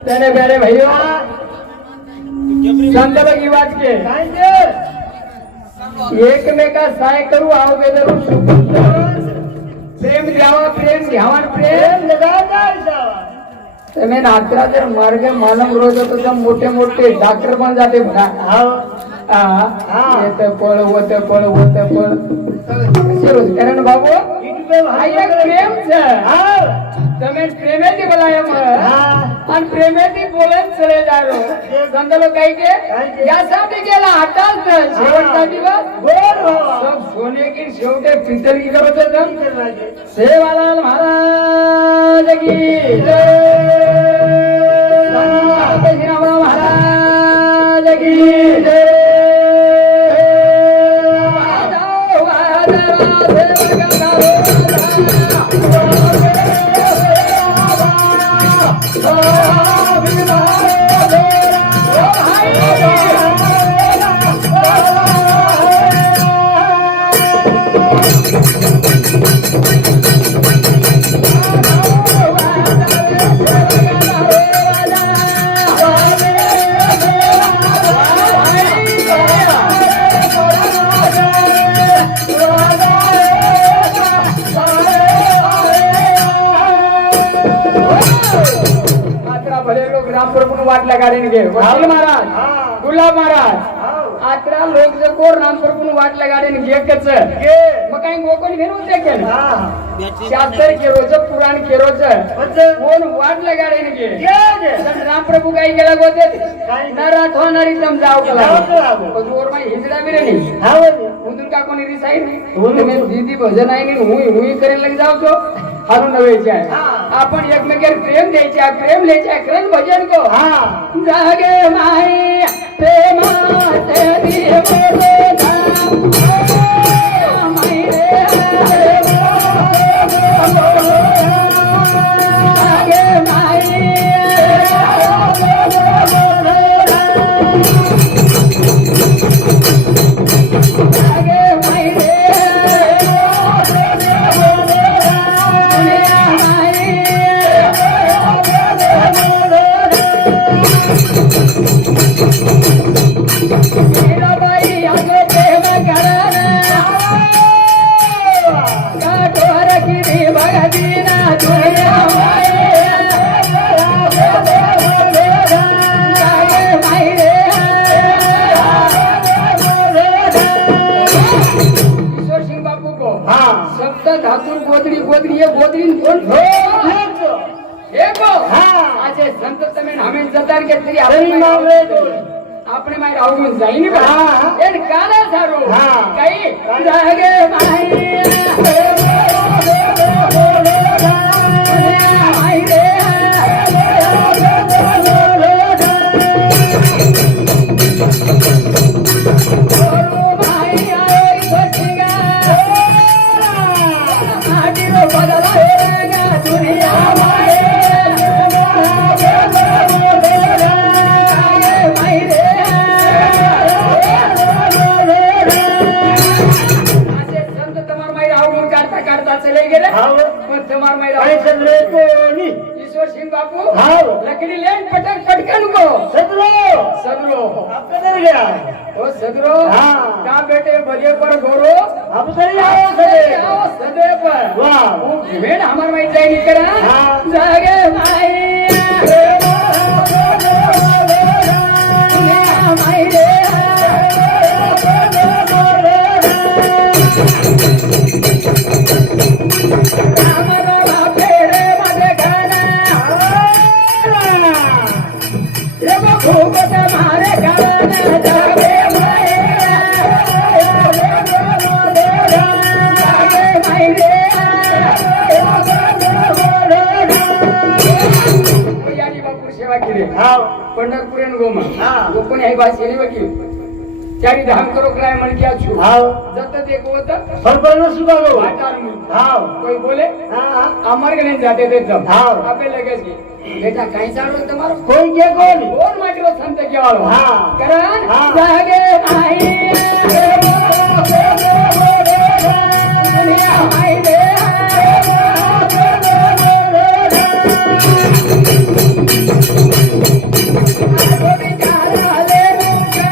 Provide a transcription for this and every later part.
प्यारे प्यारे भैया के एक में करू आओगे जरूर। प्रेम द्यावा प्रेम घ्यावा प्रेम। तुम्ही नात्रा जर मार्ग मालम रोज होतो तर मोठे मोठे डॉक्टर पण जाते येत पळ होत पळ होत पळ. रोज? कारण बाबू? प्रेम તમે પ્રેમેથી બોલાયો અને પ્રેમેથી બોલે ચલે જાયો સંતલો કહી કે यासाठी गेला आताच शेवटचा दिवस सोने की शेवटे पितल की करत होत सेवालाल महाराज की जय महाराज की गाडीने राहुल महाराज गुलाब महाराज अकरा लोक जर कोर नामसर कोण वाटला गाडीने घेकच मग काही गोकण घेऊन देखील शास्त्र केरोच पुराण केरोच कोण वाटला गाडीने घे रामप्रभू काही गेला गोते नरात होणारी तम जाव कला पण जोर माई हिजडा बी उदून का कोणी रिसाई नाही. दीदी भजन आहे हुई हुई करेल लगे जावचो हारून व्हायचे आहे. आपण एकमेकांना प्रेम द्यायचे प्रेम लिहायचे प्रेम भजन को हा. जागे माई प्रेमा આપતા ધાતુર ગોદડી ગોદડી એ ગોદડી કોણ એકો. હા. આજે સંત તમે નામે જતા કે ત્રી આપણે આપણે મારે આવું જઈને હા એને કાલે સારું. હા. કઈ? રાગે માહી Oh, ઓ સદરો હા. કા બેટે ભજે પર ગોરો આવો સદે પર વાહ. હું ભેણ હમાર માઈ જાય નીકળા હા. જાગે માઈ માઈ नहीं धाम करो कराय मन क्या जत देखो त सरपरन सुगाओ हाटार में हां कोई बोले? हां अमर नहीं जाते थे तब आपे लगे जी बेटा कहीं चालो तुम्हारो कोई के कोन कोन माटो संत के वालो हां. Thank you.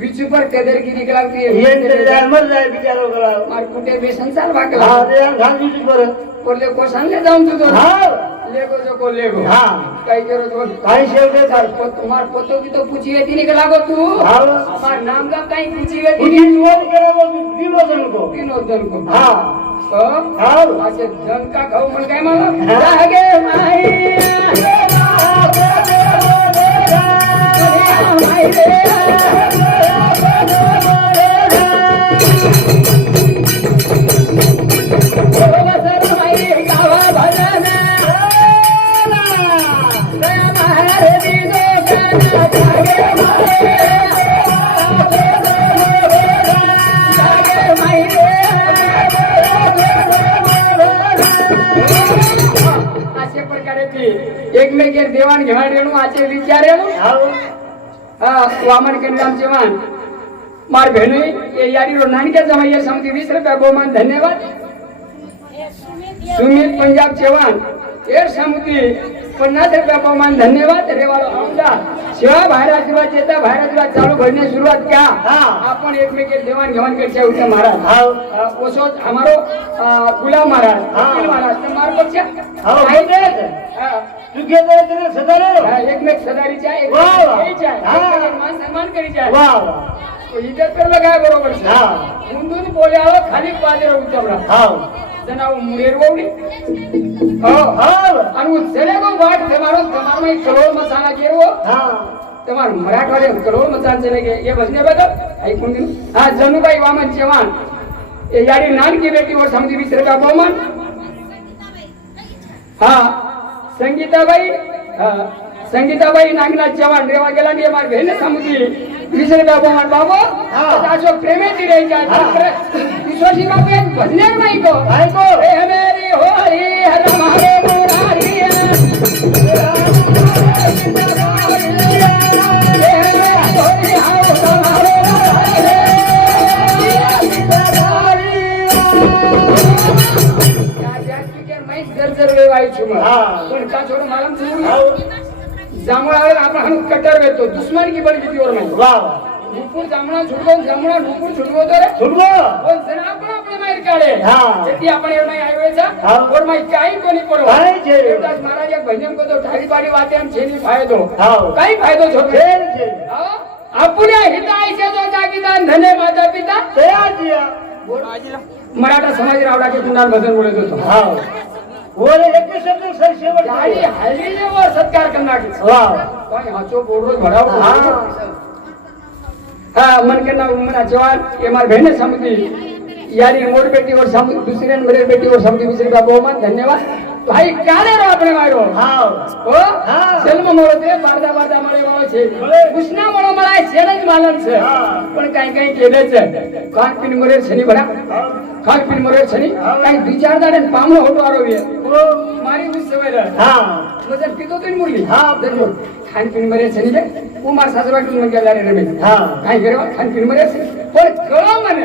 विचू पर कदर की निकला मर जाए बिचारो करा कुटे बेसन साल भागला हां रे घाल विचू जाऊन तू तो हां। लेगो जो लेगो। हां। काही तो काही शेवटे साल पण पतो की तो पूछी वेती निकला तू? हां। मार नाम का काही पूछी वेती जन को दिनो जन को। हां। तो? हां। असे माई कल्याण घेवाण रेणू आचे विचार वामन कल्याण जेवान मार भेणू ये यारी रो नानक्या जमा ये समती वीस रुपया गोमान धन्यवाद. सुमित पंजाब चेवान. एर समुद्री पन्नास रुपया बहुमान धन्यवाद रेवालो आमदार. शिवाय भारत येता भारत चालू भरणे सुरुवात क्या? आपण एकमेके देवाण घेवाण करच्या उठे महाराज. ओसोच हमारो गुलाम महाराज महाराज. मारो पक्षा एकमेक सदारीच्या सन्मान करीच्या. इज्जत करलं काय बरोबर? मुंदून बोल्यावर खाली पादेवर उतरला સદા રે હા, એકમેક સદારી જાય એકમેક વાહ, વાહ. એ જાય હા. એકમેક માન સન્માન કરી જાય વાહ વાહ તો ઇજ્જત કર લગાય બરોબર છે હા. ઊંધું ને બોલે આવો ખાલી પાજરો ઉતમરા હાવ જનાવ મેરવોડી હો હાવ અને હું જરેગો વાટ તમારો તમારો એક કરોડ મસાલા કેરવો હા તમાર મરાઠવાડે કરોડ મસાન છે ને કે એ બસને બગર આઈ કોણ હા જનુભાઈ વામન ચવાણ એ યારી નાનકી બેટી ઓર સમજી વીસ રૂપિયા બહુમાન હા સંગીતાબાઈ હા સંગીતાબાઈ નાગના ચવાણ રેવા ગયેલા ને મારી બહેને સમજી વીસ રૂપિયા બહુમાન બાબો હા. પચાસો शोषी बाबू भजने भाई को भाई को हमारी हो हरी हर हमारे जांभळावर आपण कटर घेतो दुश्मन की पण किती वर नाही जांभळा झुडवून जांभळा ढुकून झुडवतो रे. झुडव काढे ती आपण एवढा आयोचा और माई काही कोणी पडो देवदास महाराज एक भजन करतो ठारी बारी वाते आणि छेनी फायदो? काही फायदो छोटे हो? आपुल्या हितायचे जो जागीदान धने माता पिता. मराठा समाज रावडा के कुणाल भजन बोलत होतो. बोले एक शब्द सर शेवट गाडी हल्ली जेव्हा सत्कार करणार. काय हाचो बोर्डो भराव हा. मन के ना मना जवान ये मार बहने समझी યાર મોડ બેટી ઓર સમ દૂસરે મરે બેટી ઓર સમજી મિશ્ર કા બહુમાન ધન્યવાદ ભાઈ ક્યારે રો આપણે મારો હા ઓ સેલ્મ મોળો તે બારદા બારદા મળે મળો છે કૃષ્ણા મોળો મળાય છે જ માલન છે પણ કઈ કઈ કેડે છે ખાન પીન મરે છે ની બરા ખાન પીન મરે છે ની કઈ વિચાર દાડે પામો હોટો આરોવીએ મારી ઉસ સવાય હા મજર કીધો તો મુરલી હા ધન્યવાદ ખાન પીન મરે છે ની બે હું માર સાસરા કે મને ગયા રે હા કઈ કરવા ખાન પીન મરે છે पण कळ म्हण.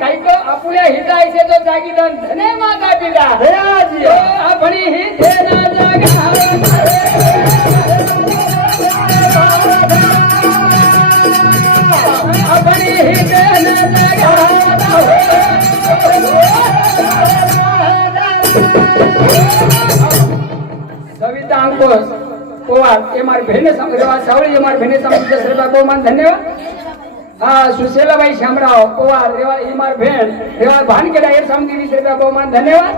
काही कळ आपुल्या हितायचे तो जागी दान धने माता पिता आपण ही देना जागा. आपण ही देना जागा. सविता अंकुश पोवार एम आर भेने समजवा सावळी एम आर भेने समजवा सर्व बहुमान धन्यवाद. હા સુશેલાભાઈ શામરાવ કોવાર, રેવા ઈમાર ભેણ, રેવા ભાનકેડા, એ સમજી વિશે બહુમાન ધન્યવાદ.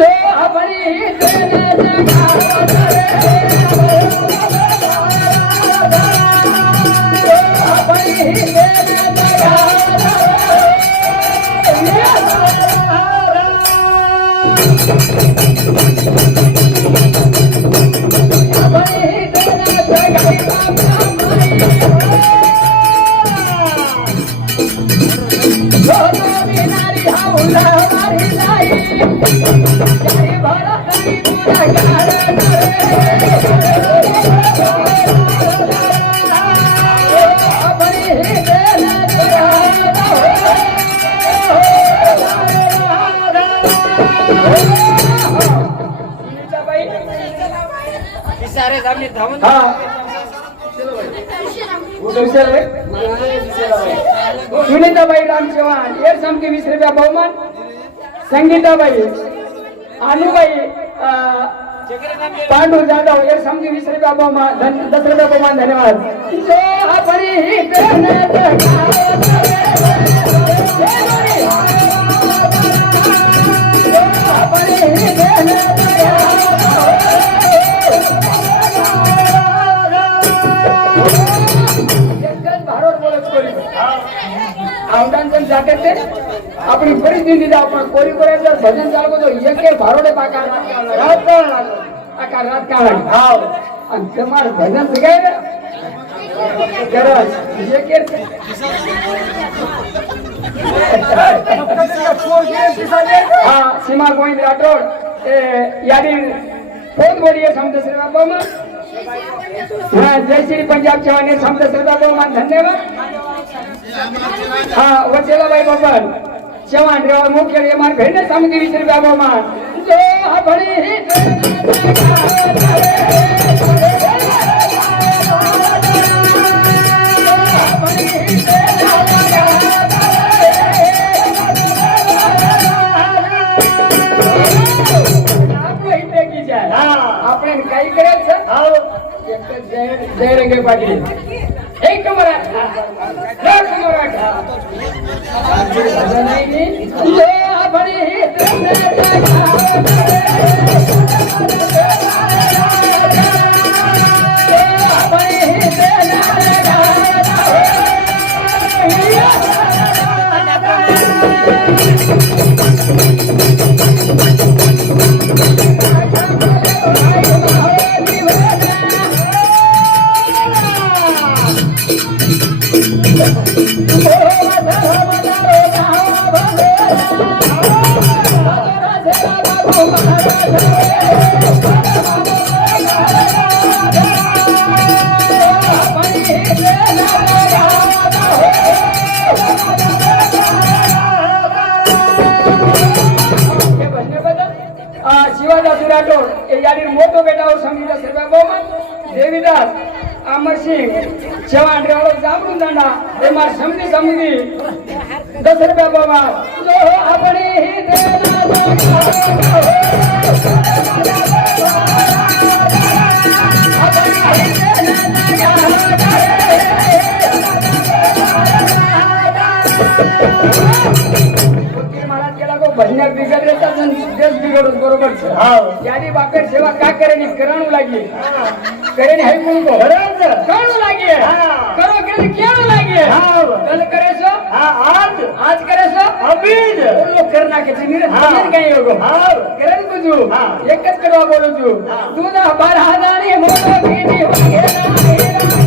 જો આપણી તેને જગાવો તરે આપણી सुनीताबाई राम चव्हाण एक समती वीस रुपया बहुमान. संगीताबाई अनुबाई अं, पांडू जाधव एक समती वीस रुपया बहुमान धन- दस रुपया बहुमान धन्यवाद. आवडांचं जाते ते आपली परिस्थिती आपण कोरी कोऱ्या जर भजन चालू तो एक एक भारोडे पाका रात का आका रात का आणि तुम्हाला भजन शिकाय ना खरंच एक एक हा सीमा गोविंद राठोड. ते यादी फोन बोलिये समजा श्री बाबा हा जय श्री पंजाब चव्हाण समजा श्री बाबा मान धन्यवाद. हा वचेलाबाई बाबन चव्हाण रेवा मुख्य रेमान भेटणे समिती विसरी बाबा मान जो हबडी ही शिवाजी राठोड हे यादी मोठो बेटावर समजा सर्व बहुमान देवीदास अमरसिंग चव्हाण रेवळ जांभरून दांडा हे मार समिती समिती दस रुपया बहुमान जो आपण ही देला फकीर महाराज गेला गो भजन्यात बिघडल्याचा जण देश बिघडत बरोबर છે. यादी बापेर सेवा का करे ની કરાણું લાગી કરે ને હે કોણ કો કરાણું લાગી કરો કે કેવું લાગી કલ કરે છો આજ કરે છો બોલો કર નાખે છે નીરજ ભજન કઈ યોગો કરે ને બધું એક જ કરવા બોલું છું તું ના બાર હાદાની મોટો ભીની વાગે पंजाब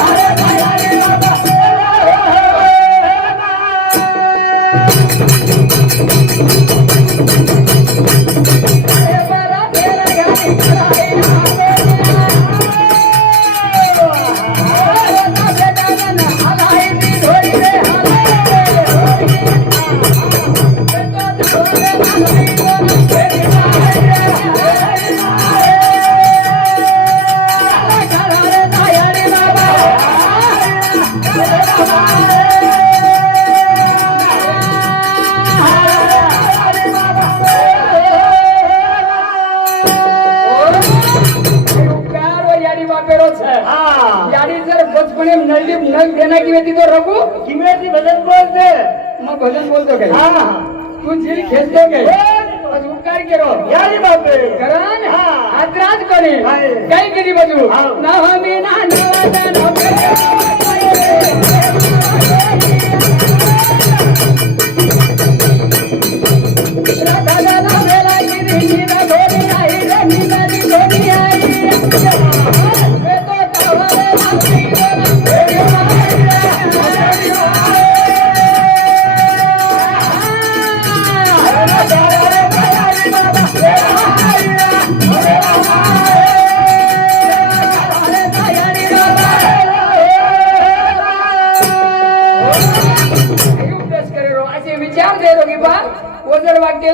भजन बोलतो काय हा तू जिरी खेळते काय आज उपकार केलो. यारी बापे करण हा. आत्राज कोणी? आहे. काही केली बाजू हा. ना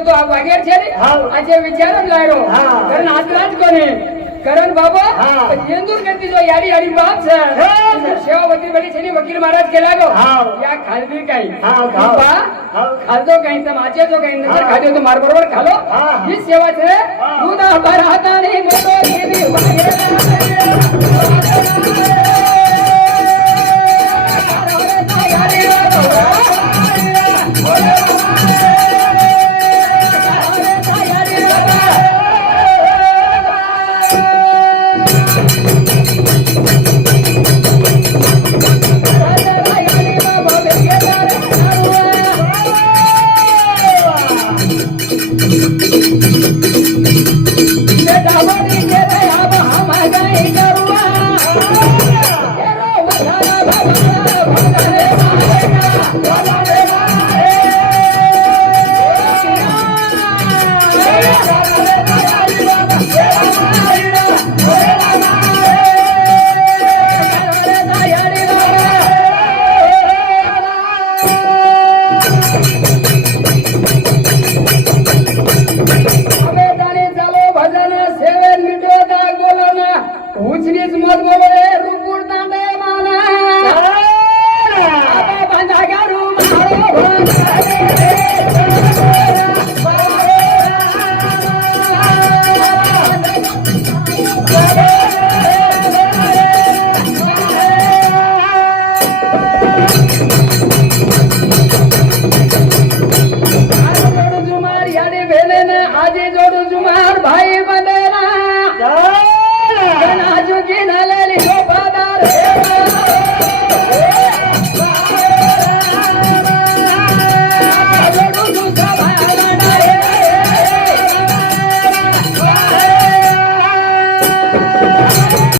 તો આ વાગેર છે ને હા. આજે વિચાર જ લાયરો હા. કરણ આતરાજ કોને કરણ બાબા હા. યેંદુર કરતી જો યારી યારી બાપ છે હા. સેવાવતી બની છે ને વકીલ મહારાજ કે લાગો હા. યા ખાલવી કઈ હા, ખાઓ. બા હા. ખાધો કઈ તમે આજે જો કઈ નજર હા. ખાધો તો માર બરોબર ખાલો હા. ઈ સેવા છે હા. દૂધા ભરાતા ની મોટો Thank you.